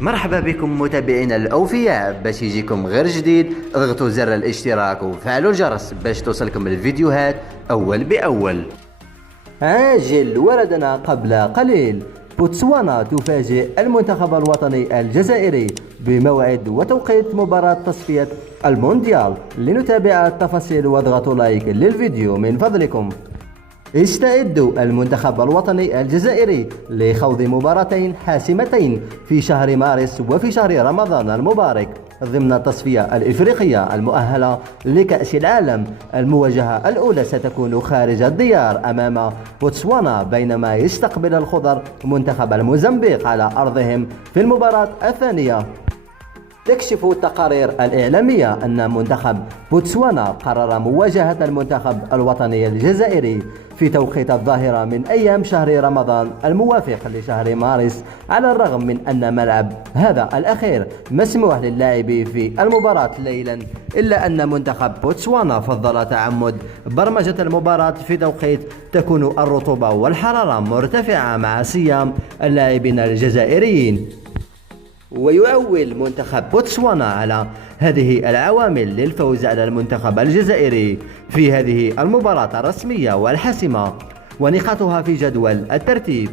مرحبا بكم متابعينا الأوفياء. باش يجيكم غير جديد اضغطوا زر الاشتراك وفعلوا الجرس باش توصلكم الفيديوهات أول بأول. عاجل وردنا قبل قليل، بوتسوانا تفاجئ المنتخب الوطني الجزائري بموعد وتوقيت مباراة تصفية المونديال. لنتابع التفاصيل واضغطوا لايك للفيديو من فضلكم. استعدوا المنتخب الوطني الجزائري لخوض مباراتين حاسمتين في شهر مارس وفي شهر رمضان المبارك ضمن التصفية الإفريقية المؤهلة لكأس العالم. المواجهة الأولى ستكون خارج الديار أمام بوتسوانا، بينما يستقبل الخضر منتخب الموزمبيق على أرضهم في المباراة الثانية. تكشف التقارير الإعلامية أن منتخب بوتسوانا قرر مواجهة المنتخب الوطني الجزائري في توقيت الظاهرة من أيام شهر رمضان الموافق لشهر مارس، على الرغم من أن ملعب هذا الأخير مسموح للعب في المباراة ليلا، إلا أن منتخب بوتسوانا فضل تعمد برمجة المباراة في توقيت تكون الرطوبة والحرارة مرتفعة مع صيام اللاعبين الجزائريين. ويعول منتخب بوتسوانا على هذه العوامل للفوز على المنتخب الجزائري في هذه المباراة الرسمية والحاسمة، ونقاطها في جدول الترتيب.